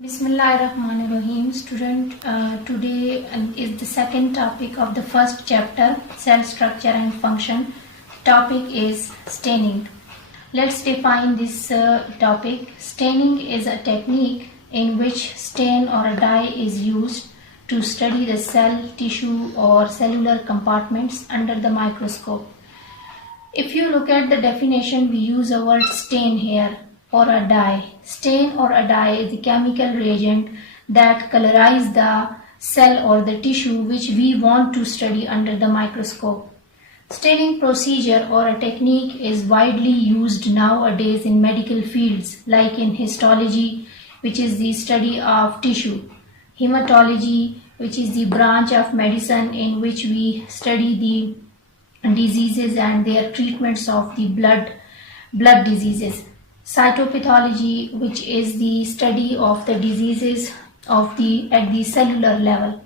Bismillahirrahmanirrahim. Student, today is the second topic of the first chapter, cell structure and function. Topic is staining. Let's define this topic. Staining is a technique in which stain or a dye is used to study the cell, tissue or cellular compartments under the microscope. If you look at the definition, we use a word stain here, or a dye. Stain or a dye is the chemical reagent that colorize the cell or the tissue which we want to study under the microscope. Staining procedure or a technique is widely used nowadays in medical fields like in histology, which is the study of tissue, hematology, which is the branch of medicine in which we study the diseases and their treatments of the blood diseases, cytopathology, which is the study of the diseases at the cellular level.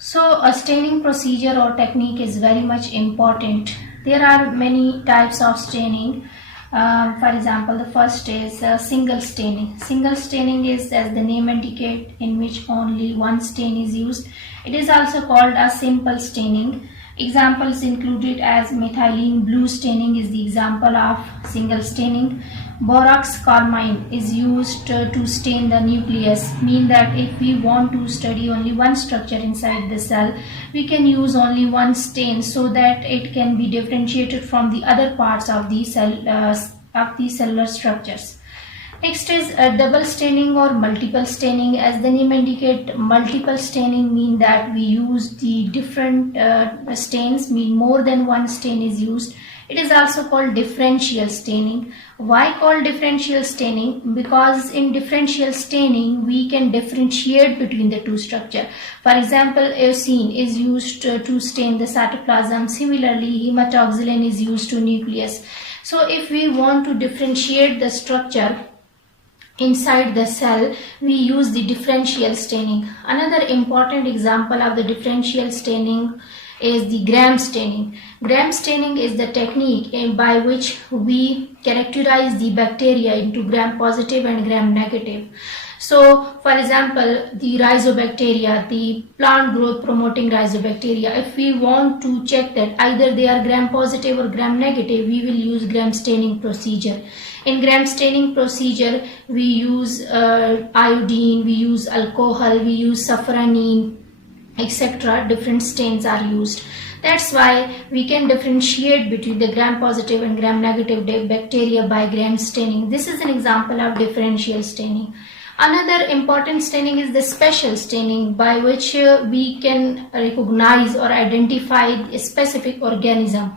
So a staining procedure or technique is very much important. There are many types of staining. For example, the first is single staining. Single staining is, as the name indicates, in which only one stain is used. It is also called a simple staining. Examples included as methylene blue staining is the example of single staining. Borax carmine is used to stain the nucleus, mean that if we want to study only one structure inside the cell, we can use only one stain so that it can be differentiated from the other parts of the cellular structures. Next is double staining or multiple staining. As the name indicates, multiple staining mean that we use the different stains, mean more than one stain is used. It is also called differential staining. Why called differential staining? Because in differential staining we can differentiate between the two structures. For example, eosine is used to stain the cytoplasm. Similarly, hematoxylin is used to nucleus. So if we want to differentiate the structure inside the cell, we use the differential staining. Another important example of the differential staining is the gram staining. Gram staining is the technique by which we characterize the bacteria into gram positive and gram negative. So, for example, the rhizobacteria, the plant growth promoting rhizobacteria, if we want to check that either they are gram positive or gram negative, we will use gram staining procedure. In gram staining procedure, we use iodine, we use alcohol, we use safranine, etc. Different stains are used. That's why we can differentiate between the gram positive and gram negative bacteria by gram staining. This is an example of differential staining. Another important staining is the special staining, by which we can recognize or identify a specific organism.